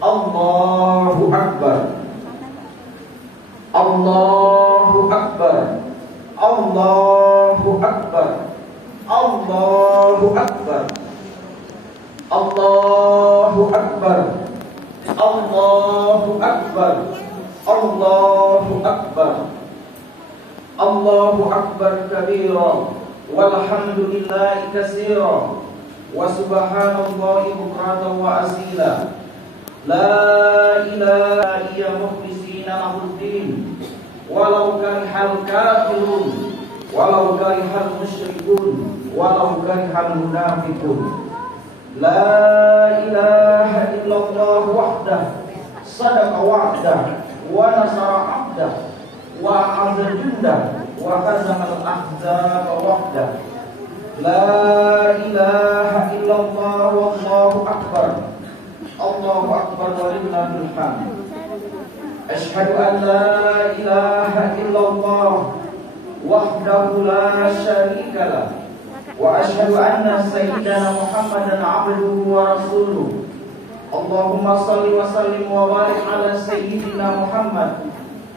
Allahu Akbar. Allahu Akbar. Allahu Akbar. Allahu Akbar. Allahu Akbar. Allahu Akbar. Allahu Akbar. Allahu Akbar kabira walhamdulillahi katsira wa subhanallahi bukratan wa asila. La ilaha illa mukhlisina lahuddin walau karihal kafirun walau karihal musyrikun walau karihal munafiqun. La ilaha illallah wahdah sadaqa wa'dah wa nasara 'abdah wa 'azza jundah wa hazamal ahzaba wahdah. La ilaha illallah wallahu akbar. Allahu akbar walillahil hamd. Asyhadu an la ilaha illallah wahdahu la syarika lah wa asyhadu anna sayyidana Muhammadan 'abduhu wa rasuluh. Allahumma shalli wa sallim wa barik ala sayyidina Muhammad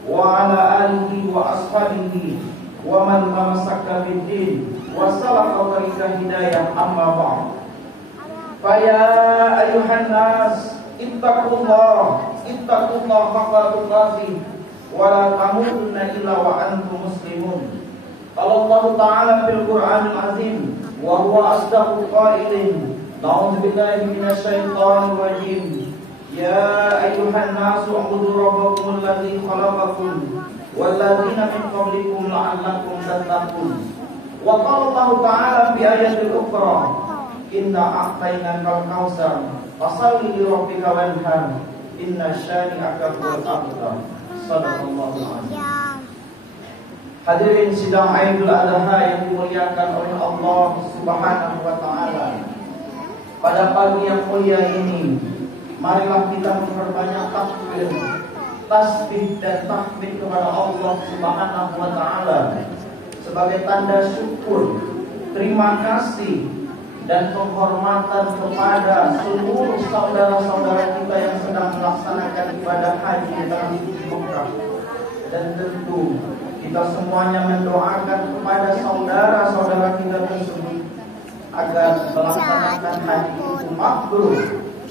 wa ala alihi wa ashabihi wa man tamassaka bid-din wa salaka tariqa hidayah, amma ba'd. Fa ya ayuhan nas ittaqullah haqqa tuqatih wa la tamutunna illa wa antum muslimun. Qala Allah Ta'ala fil Qur'anil Azim wa huwa asdaqul qailin. A'udzu billahi minasy syaithanir rajim. Ya ayyuhan nasu u'budu rabbakum alladzi khalaqakum wal ladzina min qablikum la'allakum tattaqun. Wa qala Allah Ta'ala fi ayatil ukhra, inna a'tainakal kautsar fashalli li rabbika wanhar inna syani'aka huwal abtar. Shadaqallahul azim. Hadirin sidang Idul Adha yang dimuliakan oleh Allah Subhanahu wa taala. Pada pagi yang mulia ini, marilah kita memperbanyak takbir, tasbih dan tahmid kepada Allah Subhanahu wa taala sebagai tanda syukur, terima kasih dan penghormatan kepada seluruh saudara-saudara kita yang sedang melaksanakan ibadah haji di tanah suci Mekah. Dan tentu kita semuanya mendoakan kepada saudara-saudara kita tersebut agar melaksanakan haji itu mabrur,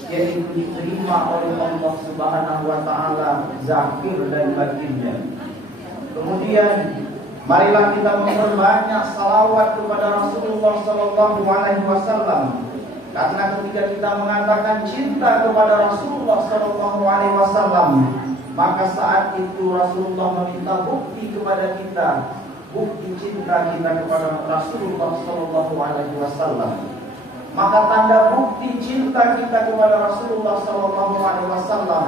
yaitu diterima oleh Allah Subhanahu wa taala zahir dan batinnya. Kemudian marilah kita memperbanyak salawat kepada Rasulullah sallallahu alaihi wasallam, karena ketika kita mengatakan cinta kepada Rasulullah sallallahu alaihi wasallam, maka saat itu Rasulullah meminta bukti kepada kita, bukti cinta kita kepada Rasulullah sallallahu alaihi wasallam. Maka tanda bukti cinta kita kepada Rasulullah sallallahu alaihi wasallam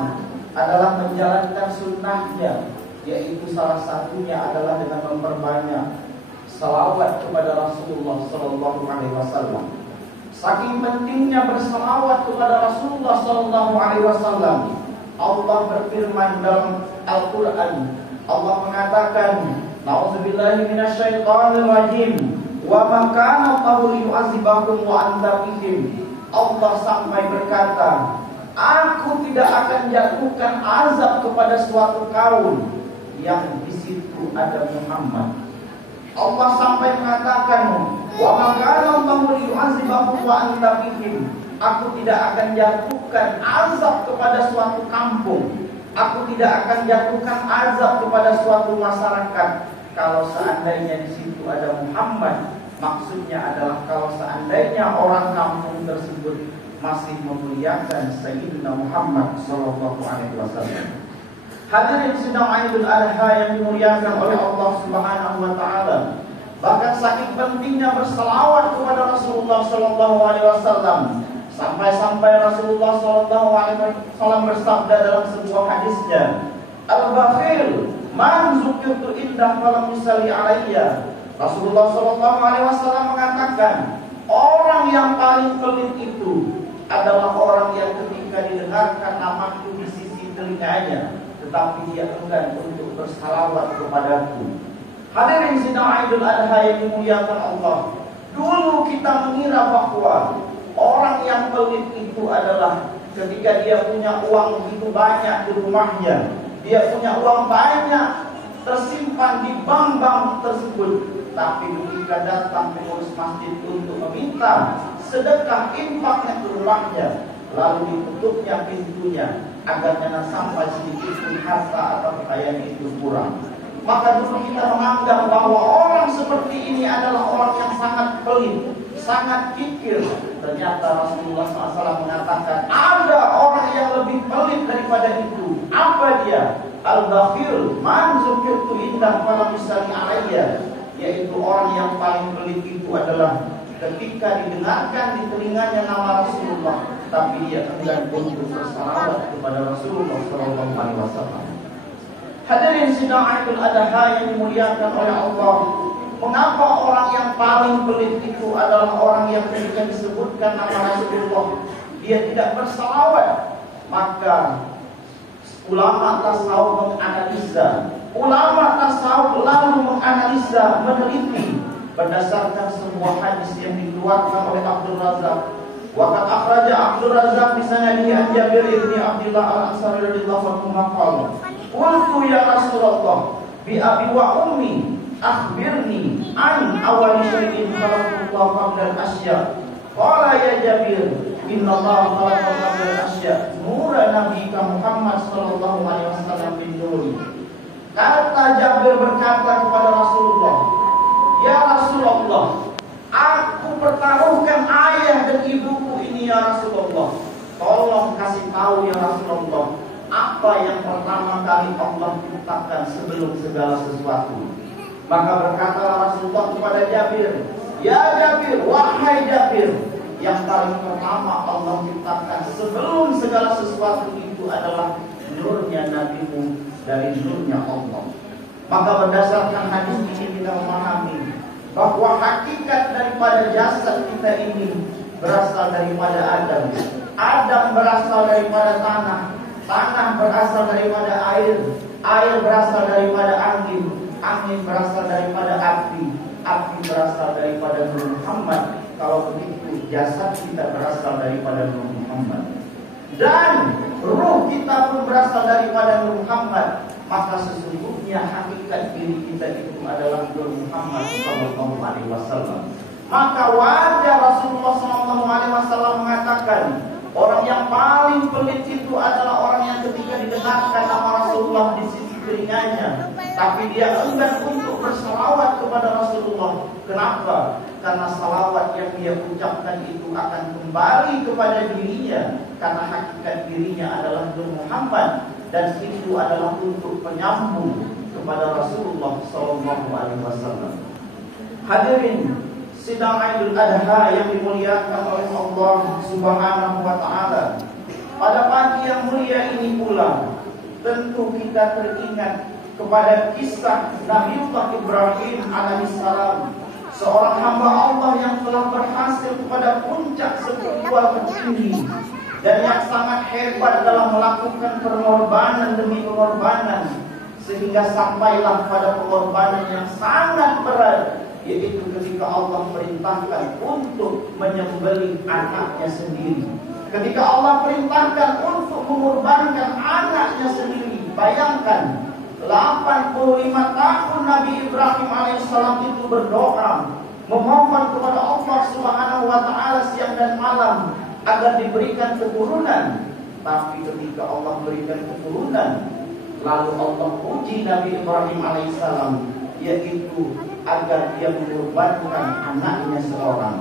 adalah menjalankan sunnahnya, yaitu salah satunya adalah dengan memperbanyak salawat kepada Rasulullah sallallahu alaihi wasallam. Saking pentingnya bersalawat kepada Rasulullah sallallahu alaihi wasallam, Allah berfirman dalam Al-Quran. Allah mengatakan, na'udzubillahi minasyaitonir rajim, wa ma kana Allahu liyu'adzibakum wa anta fihim. Allah sampai berkata, aku tidak akan jatuhkan azab kepada suatu kaum yang di situ ada Muhammad. Allah sampai mengatakan, wa ma kana Allahu liyu'adzibakum wa anta fihim. Aku tidak akan jatuhkan azab kepada suatu kampung, aku tidak akan jatuhkan azab kepada suatu masyarakat kalau seandainya di situ ada Muhammad. Maksudnya adalah kalau seandainya orang kampung tersebut masih memuliakan Sayyidina Muhammad sallallahu alaihi wasallam. Hadirin sidang Idul Adha yang dimuliakan oleh Allah Subhanahu wa taala. Bahkan saking pentingnya berselawat kepada Rasulullah sallallahu alaihi wasallam, sampai-sampai Rasulullah sallallahu alaihi wasallam bersabda dalam sebuah hadisnya, al-bakhil man zukirtu indah falam yusalli alayya. Rasulullah sallallahu alaihi wasallam mengatakan, orang yang paling pelit itu adalah orang yang ketika didengarkan namaku di sisi telinganya, tetapi dia enggan untuk bersalawat kepadaku. Hadirin sidang Idul Adha yang dimuliakan Allah. Dulu kita mengira bahwa orang yang pelit itu adalah ketika dia punya uang begitu banyak di rumahnya, dia punya uang banyak tersimpan di bank-bank tersebut, tapi ketika datang pengurus masjid untuk meminta sedekah infaknya ke rumahnya, lalu ditutupnya pintunya agar jangan sampai sedikit pun harta atau kekayaan itu kurang. Maka dulu kita menganggap bahwa orang seperti ini adalah orang yang sangat pelit, sangat kikir. Ternyata Rasulullah SAW mengatakan ada orang yang lebih pelit daripada itu. Apa dia? Al-bakhil man zukirtu indah falam yusali alayya. Yaitu orang yang paling pelit itu adalah ketika didengarkan di telinganya nama Rasulullah, tapi dia enggan untuk bersalawat kepada Rasulullah SAW. Hadirin sidang Idul Adha yang dimuliakan oleh Allah, mengapa orang yang paling pelit itu adalah orang yang ketika disebutkan nama Rasulullah dia tidak bersalawat? Maka ulama tasawuf menganalisa, lalu menganalisa, meneliti berdasarkan sebuah hadis yang dikeluarkan oleh Abdul Razak. Waqad akhraja Abdul Razak bi sanadihi an Jabir bin Abdullah al-Ansari radhiyallahu anhu qala qultu ya Rasulullah bi abi wa ummi akhbirni an awwal syai'in khalaqallahu qabla al-asya. Qala ya Jabir inna Allah khalaqa qabla al-asya nura nabiyika Muhammad sallallahu alaihi wasallam bin nuri. Kata Jabir berkata kepada Rasulullah, ya Rasulullah, aku pertaruhkan ayah dan ibuku ini ya Rasulullah. Tolong kasih tahu ya Rasulullah, apa yang pertama kali Allah ciptakan sebelum segala sesuatu. Maka berkatalah Rasulullah kepada Jabir, ya Jabir, wahai Jabir, yang paling pertama Allah ciptakan sebelum segala sesuatu itu adalah nurnya nabimu dari nurnya Allah. Maka berdasarkan hadis ini kita memahami bahwa hakikat daripada jasad kita ini berasal daripada Adam. Adam berasal daripada tanah. Tanah berasal daripada air. Air berasal daripada angin. Angin berasal daripada api. Api berasal daripada Nur Muhammad. Kalau begitu jasad kita berasal daripada Nur Muhammad. Dan ruh kita pun berasal daripada Nur Muhammad. Maka sesungguhnya hakikat diri kita itu adalah Nur Muhammad sallallahu alaihi wasallam. Maka wajar Rasulullah sallallahu alaihi wasallam mengatakan, orang yang paling pelit itu adalah orang yang ketika didengarkan nama Rasulullah di sisi telinganya, tapi dia enggan untuk bersalawat kepada Rasulullah. Kenapa? Karena salawat yang dia ucapkan itu akan kembali kepada dirinya, karena hakikat dirinya adalah Nur Muhammad. Dan itu adalah untuk penyambung kepada Rasulullah sallallahu alaihi wasallam. Hadirin sidang Idul Adha yang dimuliakan oleh Allah Subhanahu wa taala. Pada pagi yang mulia ini pula tentu kita teringat kepada kisah Nabiullah Ibrahim alaihissalam, seorang hamba Allah yang telah berhasil kepada puncak spiritual tertinggi dan yang sangat hebat dalam melakukan pengorbanan demi pengorbanan, sehingga sampailah pada pengorbanan yang sangat berat, yaitu ketika Allah perintahkan untuk menyembelih anaknya sendiri. Ketika Allah perintahkan untuk mengorbankan anaknya sendiri, bayangkan 85 tahun Nabi Ibrahim alaihissalam itu berdoa, memohon kepada Allah Subhanahu wa taala siang dan malam agar diberikan keturunan. Tapi ketika Allah berikan keturunan, lalu Allah uji Nabi Ibrahim alaihissalam, yaitu agar dia mengorbankan anaknya seorang.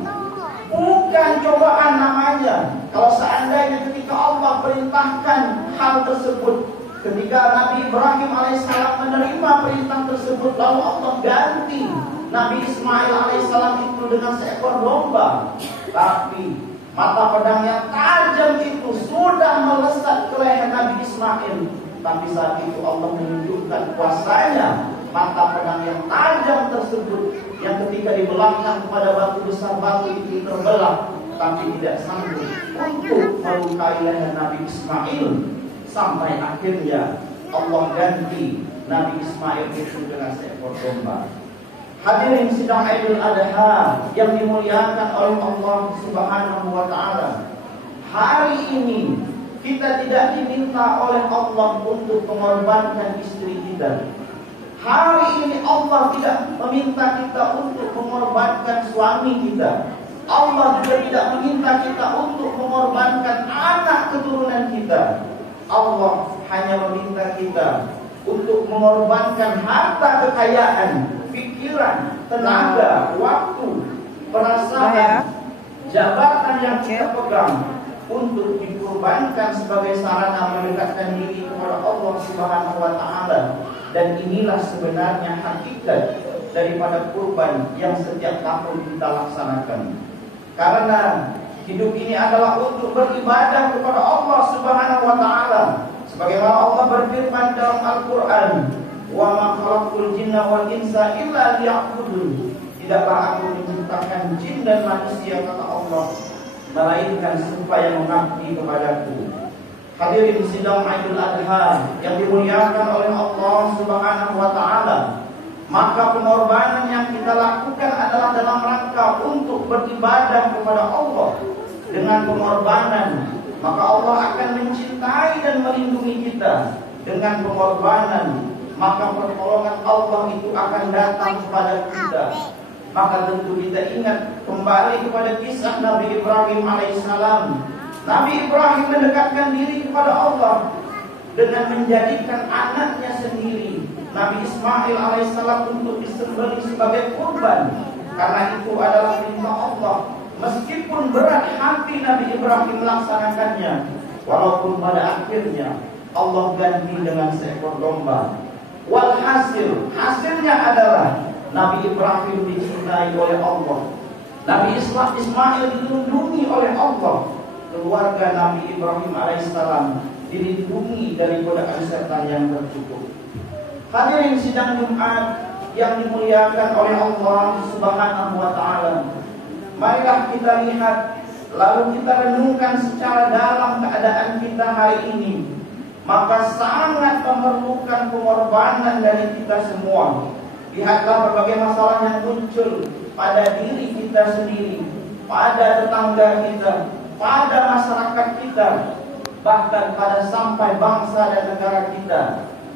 Bukan cobaan namanya. Kalau seandainya ketika Allah perintahkan hal tersebut, ketika Nabi Ibrahim alaihissalam menerima perintah tersebut, lalu Allah ganti Nabi Ismail alaihissalam itu dengan seekor domba. Tapi mata pedang yang tajam itu sudah melesat ke leher Nabi Ismail. Tapi saat itu Allah menunjukkan kuasanya. Mata pedang yang tajam tersebut, yang ketika dibelahkan kepada batu besar, batu itu terbelah, tapi tidak sanggup untuk melukai leher Nabi Ismail. Sampai akhirnya Allah ganti Nabi Ismail itu dengan seekor domba. Hadirin sidang Idul Adha yang dimuliakan oleh Allah Subhanahu wa taala. Hari ini Kita tidak diminta oleh Allah untuk mengorbankan istri kita. Hari ini Allah tidak meminta kita untuk mengorbankan suami kita. Allah juga tidak meminta kita untuk mengorbankan anak keturunan kita. Allah hanya meminta kita untuk mengorbankan harta kekayaan, pikiran, tenaga, waktu, perasaan, jabatan yang kita pegang untuk dikorbankan sebagai sarana mendekatkan diri kepada Allah Subhanahu wa taala. Dan inilah sebenarnya hakikat daripada kurban yang setiap tahun kita laksanakan. Karena hidup ini adalah untuk beribadah kepada Allah Subhanahu wa taala. Sebagaimana Allah berfirman dalam Al-Qur'an, "Wa ma khalaqtul jinna wal insa illa liya'budun." Tidaklah aku menciptakan jin dan manusia, kata Allah, melainkan supaya mengabdi kepadaku. Hadirin sidang Idul Adha yang dimuliakan oleh Allah Subhanahu wa taala, maka pengorbanan yang kita lakukan adalah dalam rangka untuk beribadah kepada Allah. Dengan pengorbanan, maka Allah akan mencintai dan melindungi kita. Dengan pengorbanan, maka pertolongan Allah itu akan datang kepada kita. Maka tentu kita ingat kembali kepada kisah Nabi Ibrahim alaihissalam. Nabi Ibrahim mendekatkan diri kepada Allah dengan menjadikan anaknya sendiri, Nabi Ismail alaihissalam, untuk disembelih sebagai kurban. Karena itu adalah perintah Allah. Meskipun berat hati Nabi Ibrahim melaksanakannya, walaupun pada akhirnya Allah ganti dengan seekor domba. Walhasil, hasilnya adalah Nabi Ibrahim dicintai oleh Allah. Nabi Ismail dilindungi oleh Allah. Keluarga Nabi Ibrahim alaihissalam dilindungi dari godaan setan yang tercukup. Hadirin sidang Jumat yang dimuliakan oleh Allah Subhanahu wa taala, marilah kita lihat, lalu kita renungkan secara dalam keadaan kita hari ini. Maka sangat memerlukan pengorbanan dari kita semua. Lihatlah berbagai masalah yang muncul pada diri kita sendiri, pada tetangga kita, pada masyarakat kita, bahkan pada sampai bangsa dan negara kita.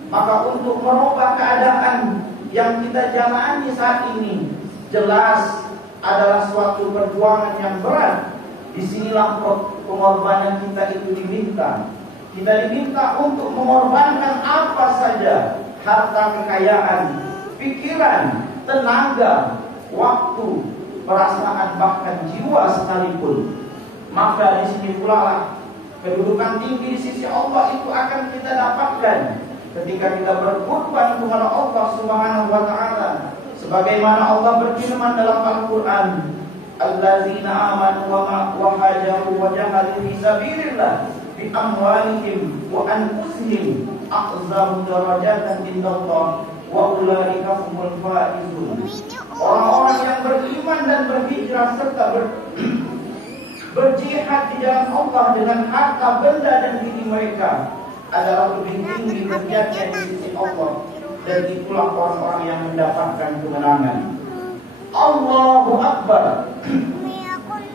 Maka untuk merubah keadaan yang kita jalani saat ini, jelas adalah suatu perjuangan yang berat. Disinilah pengorbanan kita itu diminta. Kita diminta untuk mengorbankan apa saja, harta kekayaan, pikiran, tenaga, waktu, perasaan, bahkan jiwa sekalipun. Maka di sini pula lah kedudukan tinggi di sisi Allah itu akan kita dapatkan ketika kita berkorban kepada Allah Subhanahu wa taala. Sebagaimana Allah berfirman dalam Al-Qur'an, "Allazina amanu wa hajaru wa jahadu fi sabilillah bi amwalihim wa anfusihim a'zamu darajatan indallah wa ulaika humul faizun." Orang-orang yang beriman dan berhijrah serta berjihad di jalan Allah dengan harta benda dan diri mereka adalah lebih tinggi derajatnya di sisi Allah, dan itulah orang-orang yang mendapatkan kemenangan. Allahu Akbar,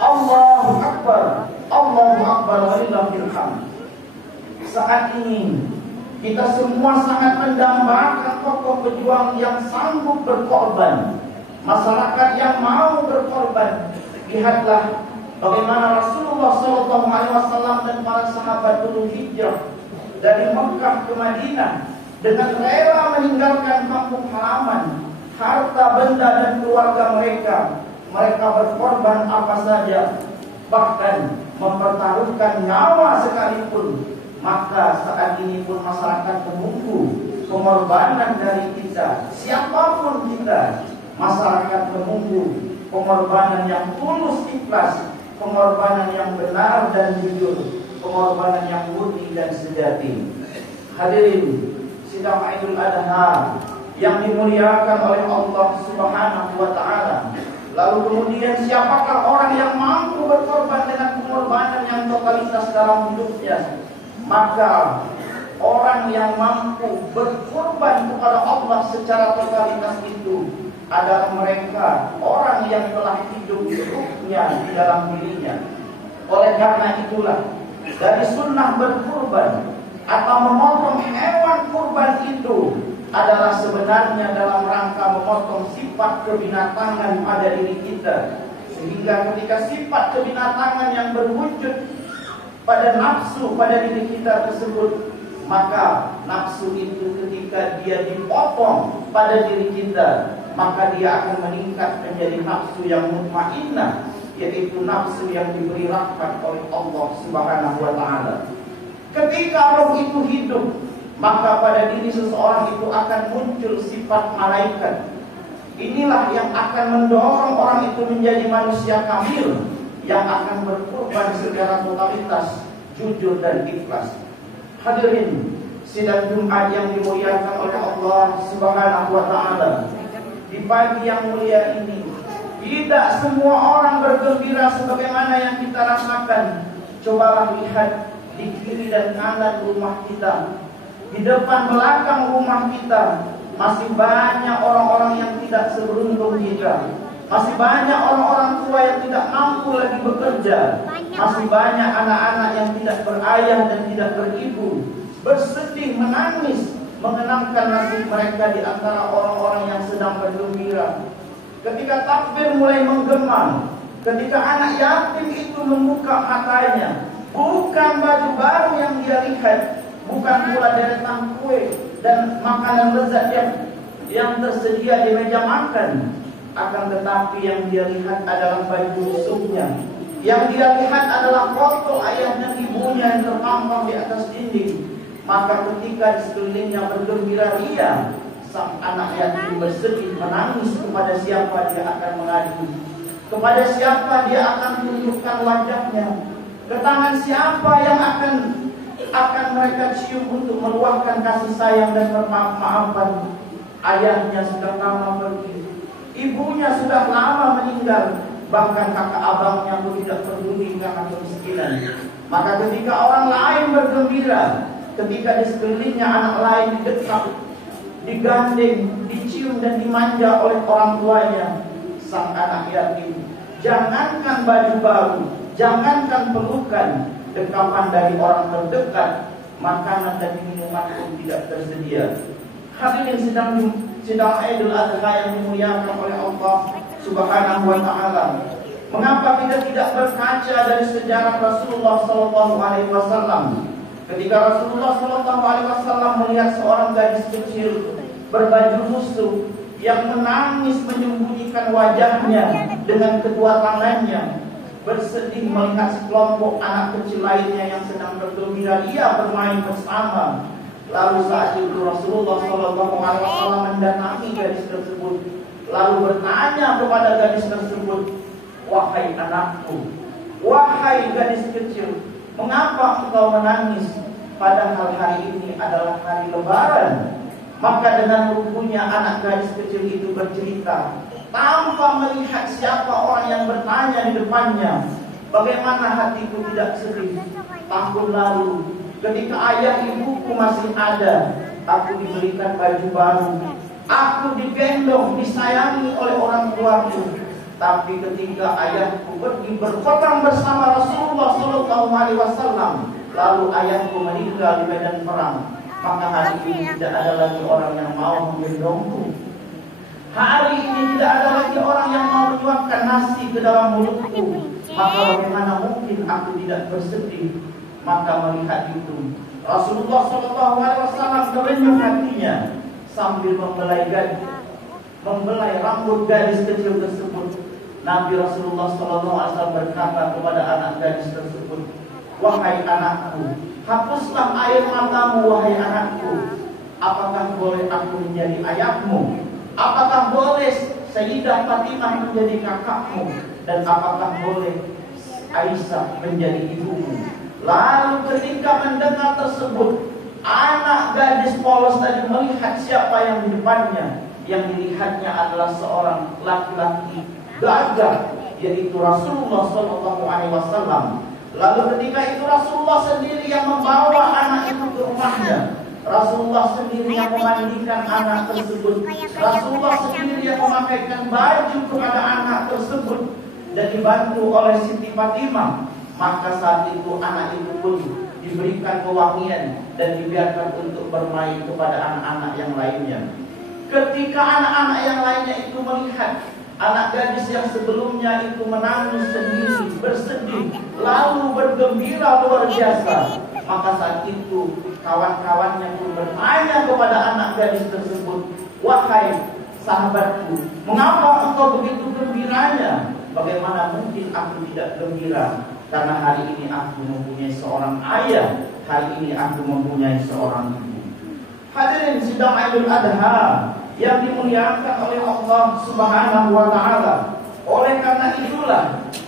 Allahu Akbar, Allahu Akbar, walillahil hamd. Saat ini kita semua sangat mendambakan tokoh pejuang yang sanggup berkorban, masyarakat yang mau berkorban. Lihatlah bagaimana Rasulullah SAW dan para sahabat dulu hijrah dari Mekah ke Madinah dengan rela meninggalkan kampung halaman, harta benda dan keluarga mereka. Mereka berkorban apa saja, bahkan mempertaruhkan nyawa sekalipun. Maka saat ini pun masyarakat menunggu pengorbanan dari kita, siapapun kita. Masyarakat menunggu pengorbanan yang tulus ikhlas, pengorbanan yang benar dan jujur, pengorbanan yang murni dan sejati. Hadirin sidang Idul Adha yang dimuliakan oleh Allah Subhanahu wa taala. Lalu kemudian siapakah orang yang mampu berkorban dengan pengorbanan yang totalitas dalam hidupnya? Maka orang yang mampu berkorban kepada Allah secara totalitas itu adalah mereka, orang yang telah hidup hidupnya di dalam dirinya. Oleh karena itulah Dari sunnah berkurban atau memotong hewan kurban itu adalah sebenarnya dalam rangka memotong sifat kebinatangan pada diri kita, sehingga ketika sifat kebinatangan yang berwujud pada nafsu pada diri kita tersebut, maka nafsu itu ketika dia dipotong pada diri kita, maka dia akan meningkat menjadi nafsu yang mutmainnah, yaitu nafsu yang diberi rahmat oleh Allah Subhanahu wa taala. Ketika roh itu hidup, maka pada diri seseorang itu akan muncul sifat malaikat. Inilah yang akan mendorong orang itu menjadi manusia kamil yang akan berkorban secara totalitas, jujur dan ikhlas. Hadirin sidang Jumat yang dimuliakan oleh Allah Subhanahu wa taala. Di pagi yang mulia ini, tidak semua orang bergembira sebagaimana yang kita rasakan. Cobalah lihat di kiri dan kanan rumah kita, di depan belakang rumah kita, masih banyak orang-orang yang tidak seberuntung kita. Masih banyak orang-orang tua yang tidak mampu lagi bekerja. Masih banyak anak-anak yang tidak berayah dan tidak beribu, bersedih, menangis, mengenangkan nasib mereka di antara orang-orang yang sedang bergembira. Ketika takbir mulai menggema, ketika anak yatim itu membuka matanya, bukan baju baru yang dia lihat, bukan pula deretan kue dan makanan lezat yang tersedia di meja makan, akan tetapi yang dia lihat adalah baju musuhnya. Yang dia lihat adalah foto ayah dan ibunya yang terpampang di atas dinding. Maka ketika di sekelilingnya bergembira ria, sang anak yatim bersedih menangis. Kepada siapa dia akan mengadu? Kepada siapa dia akan tunjukkan wajahnya? Ke tangan siapa yang akan mereka cium untuk meluahkan kasih sayang dan permaafan? Ayahnya sudah lama pergi, ibunya sudah lama meninggal, bahkan kakak abangnya pun tidak peduli karena kemiskinan. Maka ketika orang lain bergembira, ketika di sekelilingnya anak lain didesak, digandeng, dicium dan dimanja oleh orang tuanya, sang anak yatim, jangankan baju baru, jangankan pelukan, dekapan dari orang terdekat, makanan dan minuman pun tidak tersedia. Hadirin sidang Idul Adha yang dimuliakan oleh Allah Subhanahu wa taala. Mengapa kita tidak berkaca dari sejarah Rasulullah sallallahu alaihi wasallam? Ketika Rasulullah sallallahu alaihi wasallam melihat seorang gadis kecil berbaju musuh yang menangis menyembunyikan wajahnya dengan kedua tangannya, bersedih melihat sekelompok anak kecil lainnya yang sedang bergembira ria bermain bersama. Lalu saat itu Rasulullah sallallahu alaihi wasallam mendatangi gadis tersebut, lalu bertanya kepada gadis tersebut, "Wahai anakku, wahai gadis kecil, mengapa engkau menangis? Padahal hari ini adalah hari Lebaran." Maka dengan lugunya anak gadis kecil itu bercerita, tanpa melihat siapa orang yang bertanya di depannya, "Bagaimana hatiku tidak sedih? Tahun lalu ketika ayah ibuku masih ada, aku diberikan baju baru, aku digendong, disayangi oleh orang tuaku. Tapi ketika ayahku pergi berperang bersama Rasulullah sallallahu alaihi wasallam, lalu ayahku meninggal di medan perang, maka hari ini tidak ada lagi orang yang mau menggendongku. Hari ini tidak ada lagi orang yang mau menyuapkan nasi ke dalam mulutku. Maka bagaimana mungkin aku tidak bersedih?" Maka melihat itu, Rasulullah sallallahu alaihi wasallam terenyuh hatinya sambil membelai rambut gadis kecil tersebut. Nabi Rasulullah sallallahu alaihi wasallam berkata kepada anak gadis tersebut, "Wahai anakku, hapuslah air matamu wahai anakku. Apakah boleh aku menjadi ayahmu? Apakah boleh Sayyidah Fatimah menjadi kakakmu? Dan apakah boleh Aisyah menjadi ibumu?" Lalu ketika mendengar tersebut, anak gadis polos tadi melihat siapa yang di depannya. Yang dilihatnya adalah seorang laki-laki gagah, yaitu Rasulullah sallallahu alaihi wasallam. Lalu ketika itu Rasulullah sendiri yang membawa anak itu ke rumahnya. Rasulullah sendiri yang memandikan anak tersebut. Rasulullah sendiri yang memakaikan baju kepada anak tersebut dan dibantu oleh Siti Fatimah. maka saat itu anak itu pun diberikan pewangian dan dibiarkan untuk bermain kepada anak-anak yang lainnya. Ketika anak-anak yang lainnya itu melihat anak gadis yang sebelumnya itu menangis sendiri, bersedih, lalu bergembira luar biasa, maka saat itu kawan-kawannya pun bertanya kepada anak gadis tersebut, "Wahai sahabatku, mengapa engkau begitu gembiranya? Bagaimana mungkin aku tidak gembira? Karena hari ini aku mempunyai seorang ayah, hari ini aku mempunyai seorang ibu." Hadirin sidang Idul Adha yang dimuliakan oleh Allah Subhanahu wa taala. Oleh karena itulah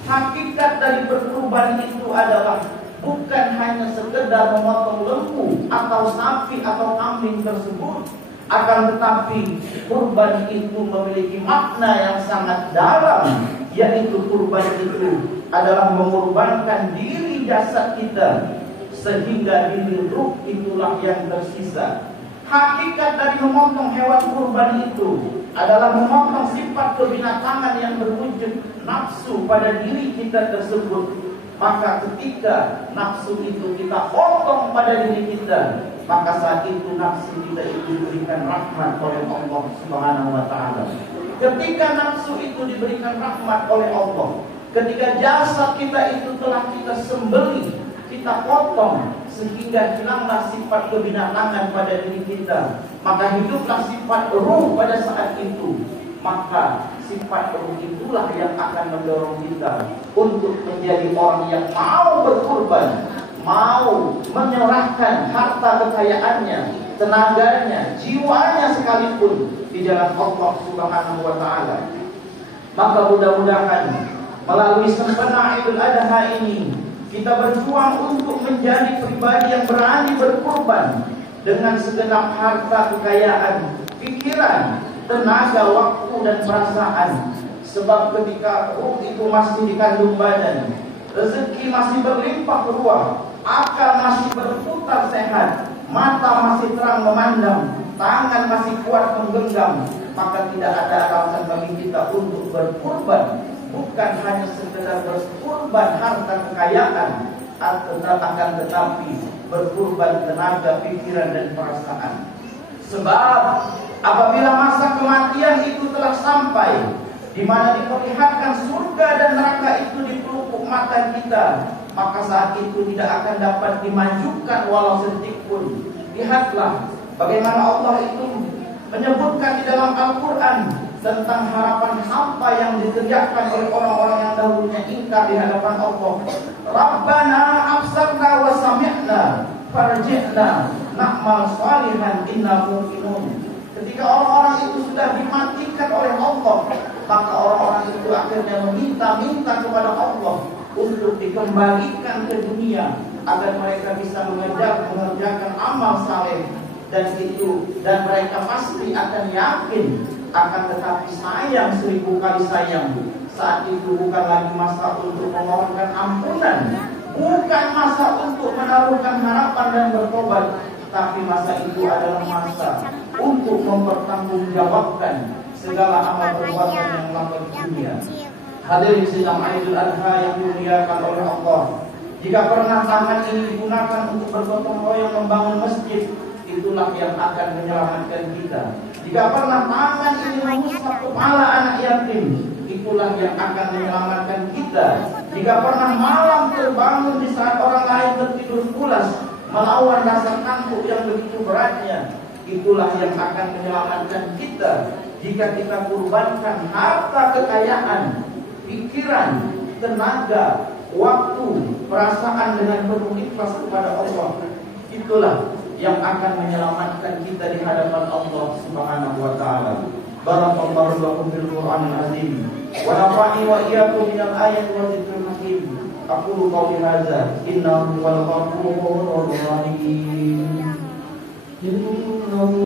hakikat dari berkurban itu adalah bukan hanya sekedar memotong lembu atau sapi atau kambing tersebut, akan tetapi kurban itu memiliki makna yang sangat dalam, yaitu kurban itu adalah mengorbankan diri jasad kita sehingga diri ruh itulah yang tersisa. Hakikat dari memotong hewan kurban itu adalah memotong sifat kebinatangan yang berwujud nafsu pada diri kita tersebut. Maka ketika nafsu itu kita potong pada diri kita, maka saat itu nafsu kita itu diberikan rahmat oleh Allah Subhanahu wa taala. Ketika nafsu itu diberikan rahmat oleh Allah, ketika jasad kita itu telah kita sembelih, kita potong sehingga hilanglah sifat kebinatangan pada diri kita, maka hiduplah sifat ruh pada saat itu. Maka sifat ruh itulah yang akan mendorong kita untuk menjadi orang yang mau berkorban, mau menyerahkan harta kekayaannya, tenaganya, jiwanya sekalipun di jalan Allah Subhanahu wa taala. Maka mudah-mudahan melalui sempena Idul Adha ini kita berjuang untuk menjadi pribadi yang berani berkorban dengan segenap harta kekayaan, pikiran, tenaga, waktu dan perasaan. Sebab ketika ruh itu masih dikandung badan, rezeki masih berlimpah ruah, akal masih berputar sehat, mata masih terang memandang, tangan masih kuat menggenggam, maka tidak ada alasan bagi kita untuk berkorban. Bukan hanya sekedar berkorban harta kekayaan, akan tetapi berkorban tenaga, pikiran dan perasaan. Sebab apabila masa kematian itu telah sampai, di mana diperlihatkan surga dan neraka itu di pelupuk mata kita, maka saat itu tidak akan dapat dimajukan walau sedetik pun. Lihatlah bagaimana Allah itu menyebutkan di dalam Al-Quran tentang harapan hamba yang diteriakkan oleh orang-orang yang dahulunya ingkar di hadapan Allah. Rabbana absarna wa sami'na farji'na na'mal salihan inna mu'minun. Ketika orang-orang itu sudah dimatikan oleh Allah, maka orang-orang itu akhirnya meminta-minta kepada Allah untuk dikembalikan ke dunia agar mereka bisa mengerjakan amal saleh, dan mereka pasti akan yakin. Akan tetapi sayang 1000 kali sayang, saat itu bukan lagi masa untuk memohonkan ampunan, bukan masa untuk menaruhkan harapan dan bertobat, tapi masa itu adalah masa untuk mempertanggungjawabkan segala amal perbuatan yang melampaui di dunia. Hadirin sidang Idul Adha yang dimuliakan oleh Allah, jika pernah tangan ini digunakan untuk bergotong royong membangun masjid, itulah yang akan menyelamatkan kita. Jika pernah tangan ini mengusap kepala anak yatim, itulah yang akan menyelamatkan kita. Jika pernah malam terbangun di saat orang lain tertidur pulas, melawan rasa kantuk yang begitu beratnya, itulah yang akan menyelamatkan kita. Jika kita kurbankan harta kekayaan, pikiran, tenaga, waktu, perasaan dengan penuh ikhlas kepada Allah, itulah yang akan menyelamatkan kita di hadapan Allah Subhanahu wa taala. Barakallahu lakum fil Qur'anil azim wa nafa'ani wa iyyakum minal ayati wa dzikril hakim. Aqulu qawli hadza innahu wal ghafurur rahim.